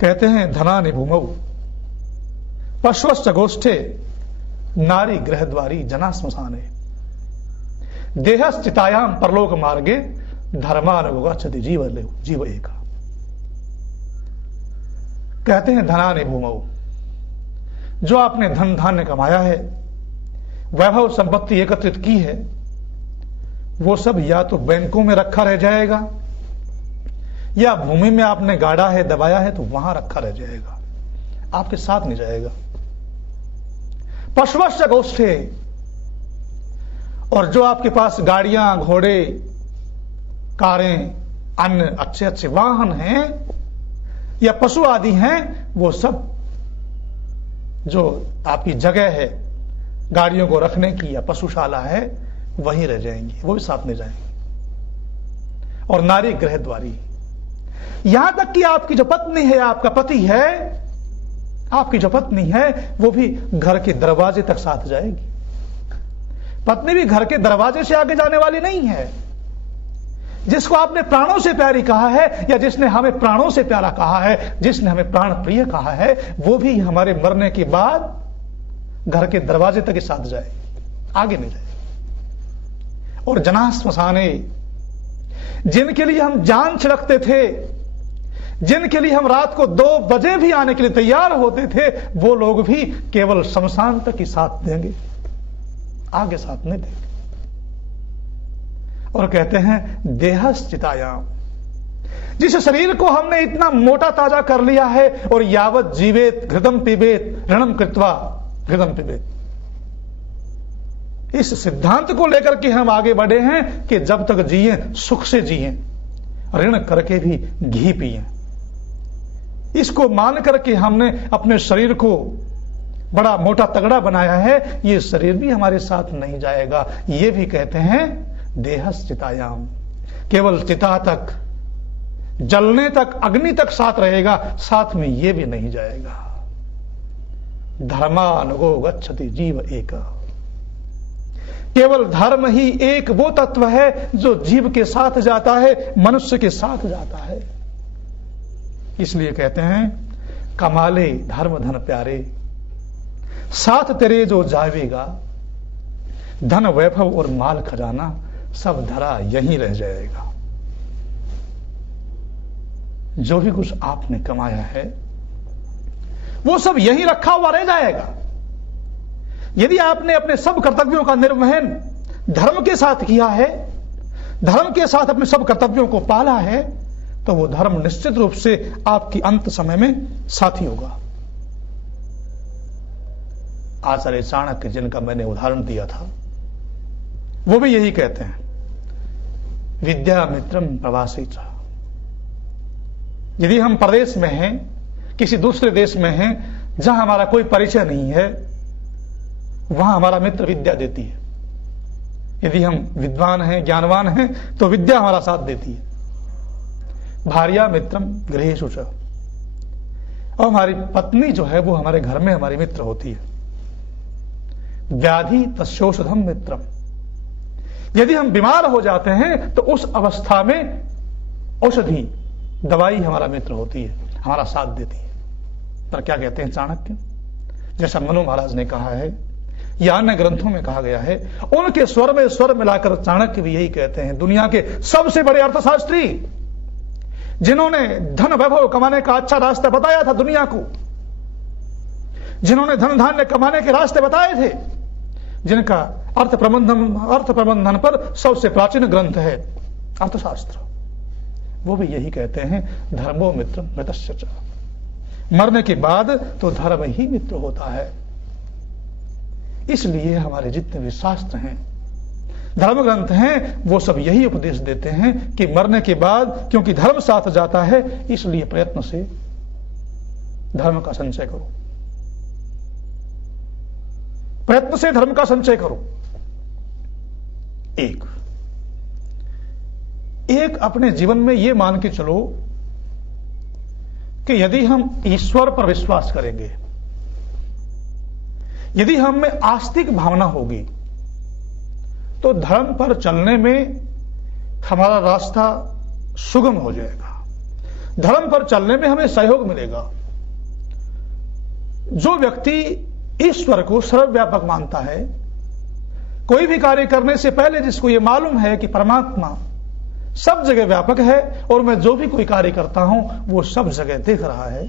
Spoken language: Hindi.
कहते हैं धनानि भूमौ पश्वश्च गोष्ठे नारी गृहद्वारी जना श्मशाने देहश्चितायाम परलोक मार्गे धर्मानुगच्छति जीव एका। कहते हैं धनानि भूमौ, जो आपने धन धान्य कमाया है, वैभव संपत्ति एकत्रित की है, वो सब या तो बैंकों में रखा रह जाएगा या भूमि में आपने गाड़ा है, दबाया है, तो वहां रखा रह जाएगा, आपके साथ नहीं जाएगा। पशुवश्च गोष्ठे, और जो आपके पास गाड़ियां, घोड़े, कारें, अन्य अच्छे अच्छे वाहन हैं या पशु आदि हैं, वो सब जो आपकी जगह है गाड़ियों को रखने की या पशुशाला है, वहीं रह जाएंगी, वो भी साथ नहीं जाएंगे। और नारी गृहद्वारी, यहां तक कि आपकी जो पत्नी है, आपका पति है, आपकी जो पत्नी है, वो भी घर के दरवाजे तक साथ जाएगी। पत्नी भी घर के दरवाजे से आगे जाने वाली नहीं है। जिसको आपने प्राणों से प्यारी कहा है, या जिसने हमें प्राणों से प्यारा कहा है, जिसने हमें प्राण प्रिय कहा है, वो भी हमारे मरने के बाद घर के दरवाजे तक ही साथ जाए, आगे नहीं जाए। और जना श्मशाने, जिनके लिए हम जान छिड़कते थे, जिनके लिए हम रात को 2 बजे भी आने के लिए तैयार होते थे, वो लोग भी केवल शमशान तक ही साथ देंगे, आगे साथ नहीं देंगे। और कहते हैं देहश्चितायाम, जिस शरीर को हमने इतना मोटा ताजा कर लिया है, और यावत जीवेत घृतम पिबेत ऋणम कृत्वा घृतम पिबेत, इस सिद्धांत को लेकर के हम आगे बढ़े हैं कि जब तक जिए सुख से जिए, ऋण करके भी घी पिए। इसको मान करके हमने अपने शरीर को बड़ा मोटा तगड़ा बनाया है, ये शरीर भी हमारे साथ नहीं जाएगा। ये भी कहते हैं देहश्चितायाम, केवल चिता तक, जलने तक, अग्नि तक साथ रहेगा, साथ में ये भी नहीं जाएगा। धर्मानुगो गच्छति जीव एका, केवल धर्म ही एक वो तत्व है जो जीव के साथ जाता है, मनुष्य के साथ जाता है। इसलिए कहते हैं कमाले धर्म धन प्यारे, साथ तेरे जो जावेगा, धन वैभव और माल खजाना सब धरा यहीं रह जाएगा। जो भी कुछ आपने कमाया है वो सब यहीं रखा हुआ रह जाएगा। यदि आपने अपने सब कर्तव्यों का निर्वहन धर्म के साथ किया है, धर्म के साथ अपने सब कर्तव्यों को पाला है, तो वो धर्म निश्चित रूप से आपकी अंत समय में साथी होगा। आचार्य चाणक्य, जिनका मैंने उदाहरण दिया था, वो भी यही कहते हैं, विद्या मित्रम प्रवासी च। यदि हम प्रदेश में हैं, किसी दूसरे देश में हैं, जहां हमारा कोई परिचय नहीं है, वहां हमारा मित्र विद्या देती है। यदि हम विद्वान हैं, ज्ञानवान हैं, तो विद्या हमारा साथ देती है। भार्या मित्रम गृहेषु च, और हमारी पत्नी जो है वो हमारे घर में हमारी मित्र होती है। व्याधि तस्योषधम मित्रम, यदि हम बीमार हो जाते हैं तो उस अवस्था में औषधि, दवाई हमारा मित्र होती है, हमारा साथ देती है। पर क्या कहते हैं चाणक्य, जैसा मनु महाराज ने कहा है या अन्य ग्रंथों में कहा गया है, उनके स्वर में स्वर मिलाकर चाणक्य भी यही कहते हैं, दुनिया के सबसे बड़े अर्थशास्त्री, जिन्होंने धन वैभव कमाने का अच्छा रास्ता बताया था दुनिया को, जिन्होंने धन धान्य कमाने के रास्ते बताए थे, जिनका अर्थ प्रबंधन पर सबसे प्राचीन ग्रंथ है अर्थशास्त्र, वो भी यही कहते हैं, धर्मो मित्र मृतस्य च, मरने के बाद तो धर्म ही मित्र होता है। इसलिए हमारे जितने भी शास्त्र हैं, धर्म ग्रंथ हैं, वो सब यही उपदेश देते हैं कि मरने के बाद, क्योंकि धर्म साथ जाता है, इसलिए प्रयत्न से धर्म का संचय करो, प्रयत्न से धर्म का संचय करो। एक अपने जीवन में यह मान के चलो कि यदि हम ईश्वर पर विश्वास करेंगे, यदि हम में आस्तिक भावना होगी, तो धर्म पर चलने में हमारा रास्ता सुगम हो जाएगा। धर्म पर चलने में हमें सहयोग मिलेगा। जो व्यक्ति ईश्वर को सर्वव्यापक मानता है, कोई भी कार्य करने से पहले जिसको यह मालूम है कि परमात्मा सब जगह व्यापक है और मैं जो भी कोई कार्य करता हूं वो सब जगह देख रहा है,